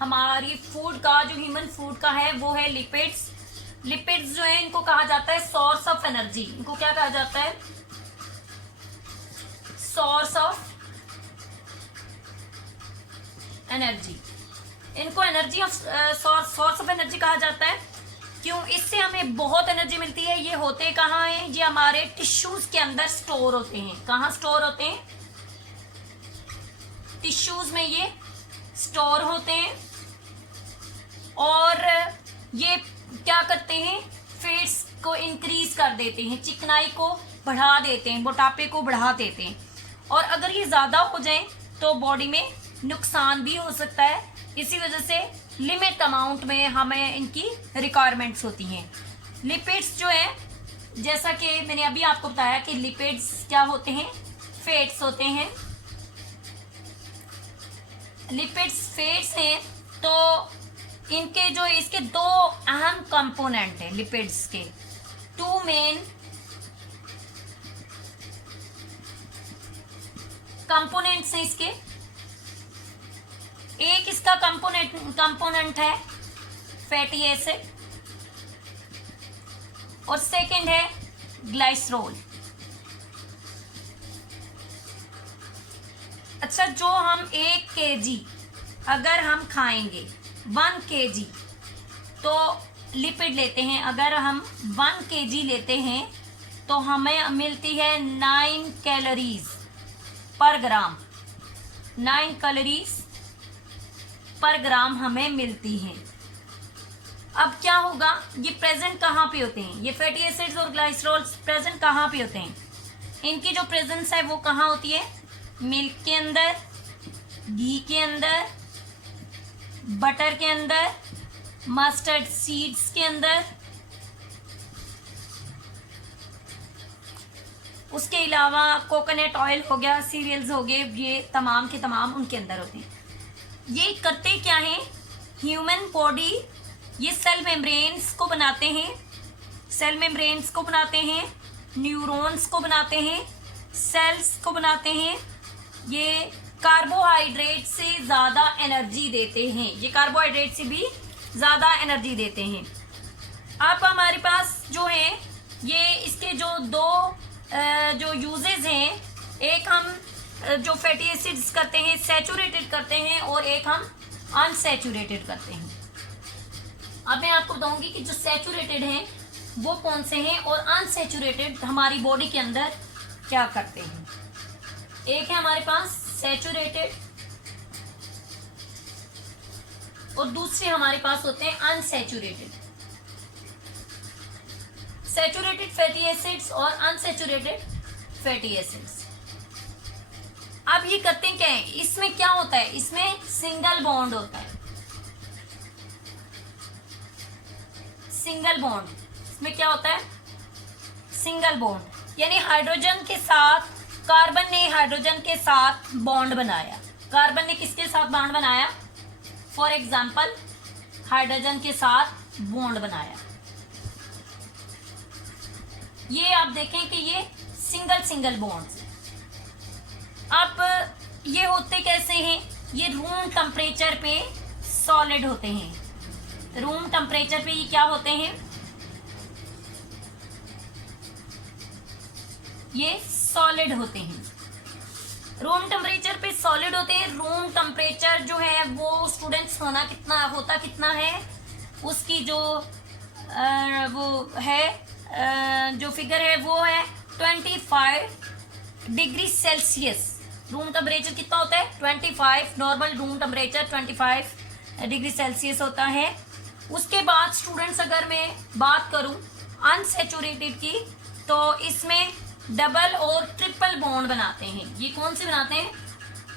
हमारी फूड का, जो ह्यूमन फूड का है वो है लिपिड्स। लिपिड्स जो है इनको कहा जाता है सोर्स ऑफ एनर्जी। इनको क्या कहा जाता है? Source of energy. इनको energy of source of energy कहा जाता है। क्यों? इससे हमें बहुत एनर्जी मिलती है। ये होते कहाँ हैं? ये हमारे टिश्यूज के अंदर स्टोर होते हैं। कहाँ स्टोर होते हैं? टिश्यूज में ये स्टोर होते हैं। और ये क्या करते हैं? फैट्स को इंक्रीज कर देते हैं, चिकनाई को बढ़ा देते हैं, मोटापे को बढ़ा देते हैं। और अगर ये ज्यादा हो जाए तो बॉडी में नुकसान भी हो सकता है। इसी वजह से लिमिट अमाउंट में हमें इनकी रिक्वायरमेंट्स होती हैं। लिपिड्स जो है, जैसा कि मैंने अभी आपको बताया कि लिपिड्स क्या होते हैं? फैट्स होते हैं। लिपिड्स फैट्स हैं। तो इनके जो इसके दो अहम कंपोनेंट हैं लिपिड्स के, टू मेन कंपोनेंट्स हैं इसके। एक इसका कंपोनेंट है फैटी एसिड और सेकंड है ग्लाइसरोल। अच्छा, जो हम 1 kg अगर हम खाएंगे 1 kg तो लिपिड लेते हैं, अगर हम 1 kg लेते हैं तो हमें मिलती है 9 कैलोरीज पर ग्राम। 9 कैलोरीज पर ग्राम हमें मिलती हैं। अब क्या होगा? ये प्रेजेंट कहाँ पे होते हैं? ये फैटी एसिड्स और ग्लाइसरोल्स प्रेजेंट कहाँ पे होते हैं? इनकी जो प्रेजेंस है वो कहाँ होती है? मिल्क के अंदर, घी के अंदर, बटर के अंदर, मस्टर्ड सीड्स के अंदर, उसके अलावा कोकोनट ऑयल हो गया, सीरियल्स हो गए, ये तमाम के तमाम उनके अंदर होते हैं। ये करते क्या हैं? ह्यूमन बॉडी ये सेल मेम्ब्रेन्स को बनाते हैं, सेल मेम्ब्रेन्स को बनाते हैं, न्यूरॉन्स को बनाते हैं, सेल्स को बनाते हैं। ये कार्बोहाइड्रेट से ज़्यादा एनर्जी देते हैं। ये कार्बोहाइड्रेट से भी ज़्यादा एनर्जी देते हैं। अब हमारे पास जो है ये इसके जो दो जो यूजेस हैं, एक हम जो फैटी एसिड्स करते हैं सैचुरेटेड करते हैं और एक हम अनसैचुरेटेड करते हैं। अब मैं आपको बताऊंगी कि जो सैचुरेटेड हैं वो कौन से हैं और अनसैचुरेटेड हमारी बॉडी के अंदर क्या करते हैं। एक है हमारे पास सैचुरेटेड और दूसरे हमारे पास होते हैं अनसैचुरेटेड। सैचुरेटेड फैटी एसिड्स और अनसैचुरेटेड फैटी एसिड्स। अब ये करते क्या है? इसमें क्या होता है? इसमें सिंगल बॉन्ड होता है। सिंगल बॉन्ड, इसमें क्या होता है? सिंगल बॉन्ड, यानी हाइड्रोजन के साथ कार्बन ने हाइड्रोजन के साथ बॉन्ड बनाया। कार्बन ने किसके साथ बॉन्ड बनाया? फॉर एग्जाम्पल हाइड्रोजन के साथ बॉन्ड बनाया। ये आप देखें कि ये सिंगल बॉन्ड्स। अब ये होते कैसे हैं? ये रूम टेम्परेचर पे सॉलिड होते हैं। रूम टेम्परेचर पे ये क्या होते हैं? ये सॉलिड होते हैं। रूम टेम्परेचर पे सॉलिड होते हैं। रूम टेम्परेचर जो है वो स्टूडेंट्स होता कितना है? उसकी जो वो है जो फिगर है वो है 25 डिग्री सेल्सियस। रूम टेम्परेचर कितना होता है? 25। Normal room temperature 25 degree Celsius होता है। उसके बाद स्टूडेंट्स अगर मैं बात करूं अनसैचुरेटेड की, तो इसमें डबल और ट्रिपल बॉन्ड बनाते हैं। ये कौन से बनाते हैं?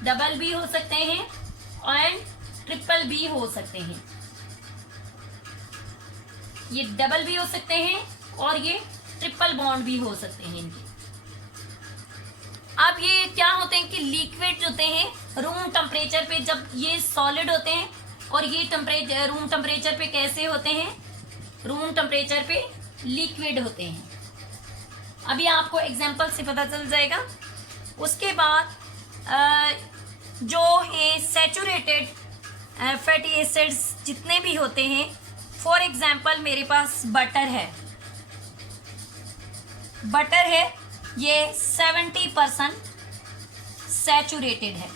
डबल भी हो सकते हैं एंड ट्रिपल भी हो सकते हैं। ये डबल भी हो सकते हैं और ये ट्रिपल बॉन्ड भी हो सकते हैं इनके। अब ये क्या होते हैं कि लिक्विड होते हैं रूम टेम्परेचर पे, जब ये सॉलिड होते हैं और ये रूम टेम्परेचर पे कैसे होते हैं? रूम टेम्परेचर पे लिक्विड होते हैं। अभी आपको एग्जांपल से पता चल जाएगा। उसके बाद जो है सैचुरेटेड फैटी एसिड्स जितने भी होते हैं, फॉर एग्जांपल मेरे पास बटर है, ये 70% सैचुरेटेड है।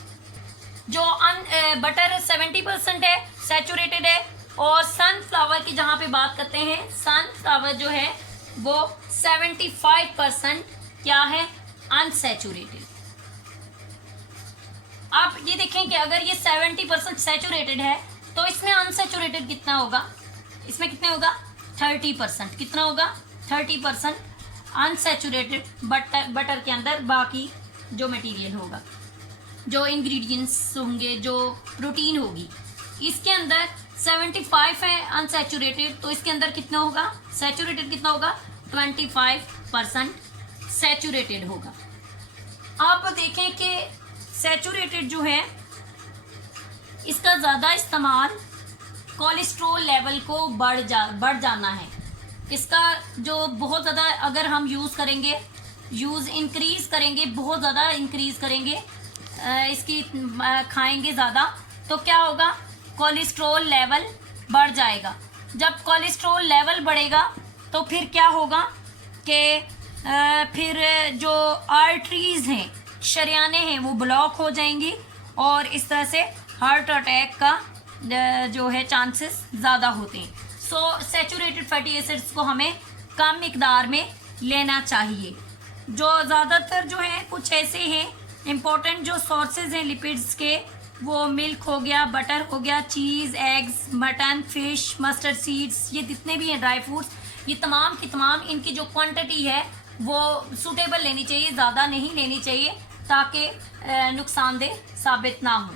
जो बटर 70% है, सैचुरेटेड है। और सनफ्लावर की जहाँ पे बात करते हैं, सनफ्लावर जो है वो 75% क्या है, अनसैचुरेटेड। आप ये देखें कि अगर ये 70% सैचुरेटेड है तो इसमें अनसैचुरेटेड कितना होगा, इसमें कितने होगा, 30%। कितना होगा, 30% अनसैचुरेटेड बटर के अंदर बाकी जो मटेरियल होगा, जो इंग्रेडिएंट्स होंगे, जो प्रोटीन होगी, इसके अंदर 75 है अनसैचुरेटेड, तो इसके अंदर कितना होगा, सैचुरेटेड कितना होगा, 25% सैचुरेटेड होगा। आप देखें कि सैचुरेटेड जो है इसका ज़्यादा इस्तेमाल कोलेस्ट्रॉल लेवल को बढ़ जाना है। इसका जो बहुत ज़्यादा अगर हम यूज़ इंक्रीज़ करेंगे, बहुत ज़्यादा इंक्रीज़ करेंगे, इसकी खाएंगे ज़्यादा, तो क्या होगा, कोलेस्ट्रॉल लेवल बढ़ जाएगा। जब कोलेस्ट्रॉल लेवल बढ़ेगा तो फिर क्या होगा कि फिर जो आर्टरीज़ हैं, शरियाने हैं, वो ब्लॉक हो जाएंगी और इस तरह से हार्ट अटैक का जो है चांसेस ज़्यादा होते हैं। सो सैचुरेटेड फैटी एसिड्स को हमें कम मिकदार में लेना चाहिए। जो ज़्यादातर जो है कुछ ऐसे हैं इम्पोर्टेंट जो सोर्सेज हैं लिपिड्स के, वो मिल्क हो गया, बटर हो गया, cheese, eggs, mutton, fish, mustard seeds, ये जितने भी हैं, ड्राई फ्रूट्स, ये तमाम की तमाम इनकी जो क्वांटिटी है वो सूटेबल लेनी चाहिए, ज़्यादा नहीं लेनी चाहिए, ताकि नुकसानदेह साबित ना हो।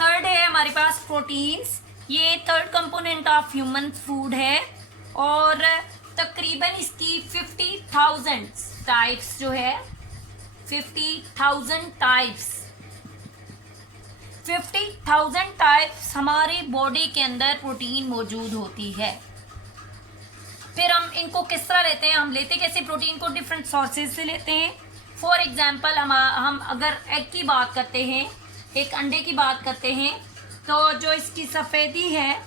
थर्ड है हमारे पास प्रोटीन्स। ये third component of human food है और तकरीबन इसकी 50,000 टाइप्स जो है, 50,000 टाइप्स हमारे बॉडी के अंदर प्रोटीन मौजूद होती है। फिर हम इनको किस तरह लेते हैं, हम लेते कैसे प्रोटीन को, डिफरेंट सोर्सेज से लेते हैं। फॉर एग्जांपल हम अगर एग की बात करते हैं, एक अंडे की बात करते हैं, तो जो इसकी सफ़ेदी है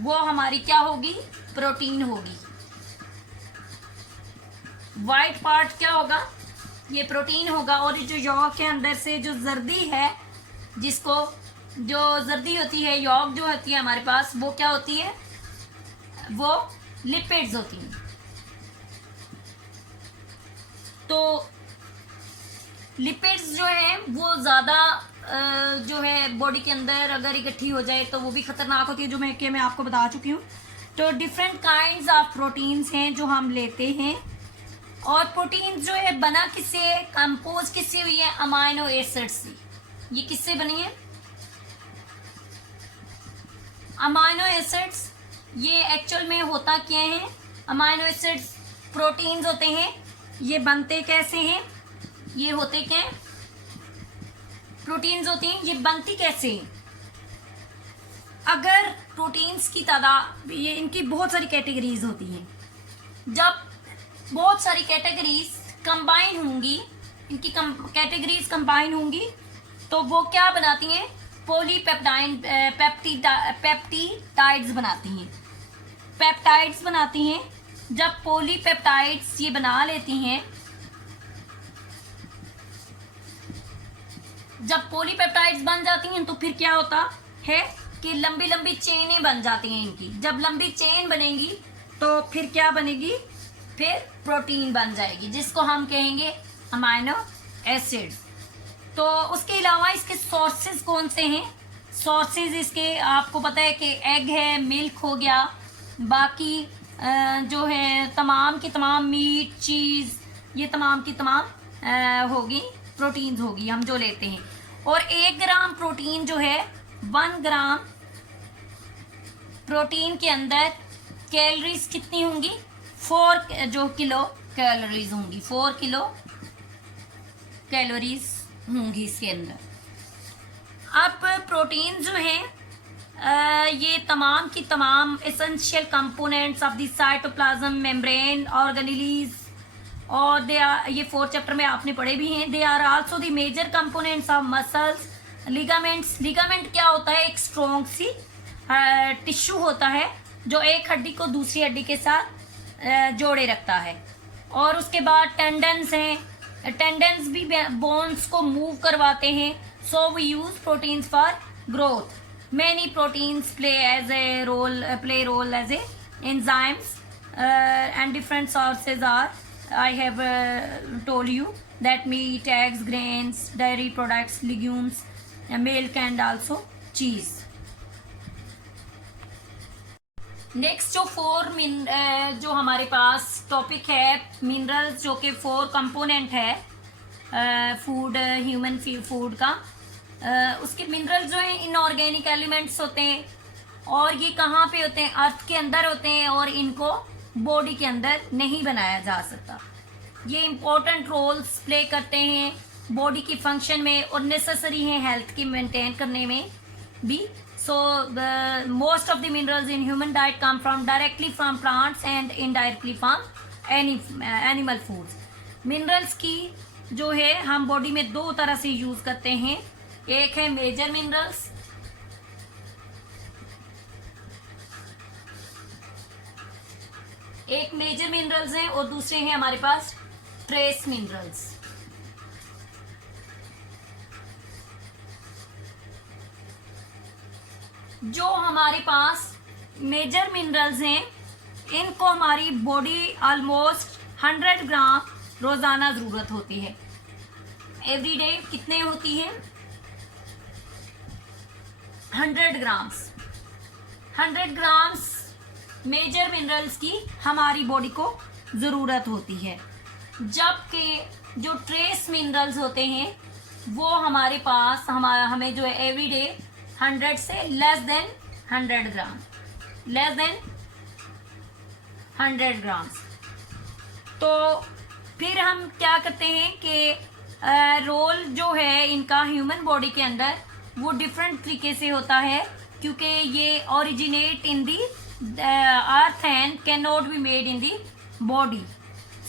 वो हमारी क्या होगी, प्रोटीन होगी। वाइट पार्ट क्या होगा, ये प्रोटीन होगा। और जो यॉक के अंदर से जो जर्दी है, जिसको जो जर्दी होती है, यॉक जो होती है हमारे पास, वो क्या होती है, वो लिपिड्स होती हैं। तो लिपिड्स जो है वो ज़्यादा जो है बॉडी के अंदर अगर इकट्ठी हो जाए तो वो भी खतरनाक होती है, जो मैं आपको बता चुकी हूँ। तो डिफरेंट काइंड्स ऑफ प्रोटीन्स हैं जो हम लेते हैं। और प्रोटीन जो है बना किससे, कंपोज किससे हुई है, अमाइनो एसिड्स से। ये किससे बनी है, अमाइनो एसिड्स। ये एक्चुअल में होता क्या है, अमाइनो एसिड्स प्रोटीन्स होते हैं। ये बनते कैसे हैं, ये होते क्या हैं, प्रोटीन्स होते हैं। ये बनती कैसे हैं, अगर प्रोटीन्स की तादाद, ये इनकी बहुत सारी कैटेगरीज होती हैं। जब बहुत सारी कैटेगरीज कंबाइन होंगी, इनकी कैटेगरीज कंबाइन होंगी, तो वो क्या बनाती हैं, पेप्टिडाइड्स बनाती हैं, पेप्टाइड्स बनाती हैं। जब पॉलीपेप्टाइड्स ये बना लेती हैं, जब पॉलीपेप्टाइड्स बन जाती हैं तो फिर क्या होता है कि लंबी लंबी चेनें बन जाती हैं इनकी। जब लंबी चेन बनेगी तो फिर क्या बनेगी, फिर प्रोटीन बन जाएगी, जिसको हम कहेंगे अमाइनो एसिड। तो उसके अलावा इसके सोर्सेज कौन से हैं, सोर्सेज इसके आपको पता है कि एग है, मिल्क हो गया, बाकी जो है तमाम की तमाम मीट, चीज़, ये तमाम की तमाम होगी, प्रोटीन्स होगी हम जो लेते हैं। और 1 ग्राम प्रोटीन जो है, 1 ग्राम प्रोटीन के अंदर कैलोरीज कितनी होंगी, 4 जो किलो कैलोरीज होंगी, 4 किलो कैलोरीज होंगी इसके अंदर। अब प्रोटीन जो हैं ये तमाम की तमाम essential components of the cytoplasm membrane organelles और दे आर, ये 4th चैप्टर में आपने पढ़े भी हैं। They are also the major components of muscles, ligaments. Ligament क्या होता है? एक स्ट्रॉन्ग सी टिश्यू होता है जो एक हड्डी को दूसरी हड्डी के साथ जोड़े रखता है। और उसके बाद टेंडन्स हैं, टेंडन्स भी बोन्स को मूव करवाते हैं। So we use proteins for growth. Many proteins play role as a enzymes, and different sources are, I have told you that meat, eggs, grains, dairy products, legumes, milk and also cheese. Next जो हमारे पास topic है minerals, जो कि 4 component है food, human food का। उसके minerals जो हैं इनऑर्गेनिक एलिमेंट्स होते हैं, और ये कहाँ पे होते हैं? अर्थ के अंदर होते हैं, और इनको बॉडी के अंदर नहीं बनाया जा सकता। ये इम्पोर्टेंट रोल्स प्ले करते हैं बॉडी की फंक्शन में, और नेसेसरी हैं हेल्थ की मेंटेन करने में भी। So most of the minerals in human diet come from directly from plants and indirectly from animal foods. Minerals की जो है हम बॉडी में 2 तरह से यूज करते हैं। एक है मेजर मिनरल्स, एक मेजर मिनरल्स हैं, और दूसरे हैं हमारे पास ट्रेस मिनरल्स। जो हमारे पास मेजर मिनरल्स हैं, इनको हमारी बॉडी ऑलमोस्ट 100 ग्राम रोजाना जरूरत होती है। एवरीडे कितने होती है? 100 ग्राम्स। 100 ग्राम्स मेजर मिनरल्स की हमारी बॉडी को ज़रूरत होती है। जबकि जो ट्रेस मिनरल्स होते हैं वो हमारे पास हमें जो है एवरीडे 100 से लेस देन 100 ग्राम, लेस देन 100 ग्राम्स। तो फिर हम क्या करते हैं कि रोल जो है इनका ह्यूमन बॉडी के अंदर वो डिफरेंट तरीके से होता है, क्योंकि ये originate in the earth and can not be made in the body.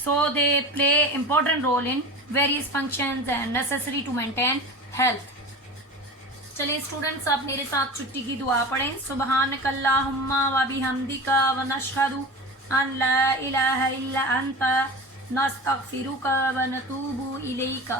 So they play important role in various functions and necessary to maintain health. चलिए स्टूडेंट्स, आप मेरे साथ छुट्टी की दुआ पढ़ें। सुब्हानकल्लाहुम्मा व बिहम्दिका व नशहदु अन ला इलाहा इल्ला अंता नस्तगफिरुका व नतूबु इलैका।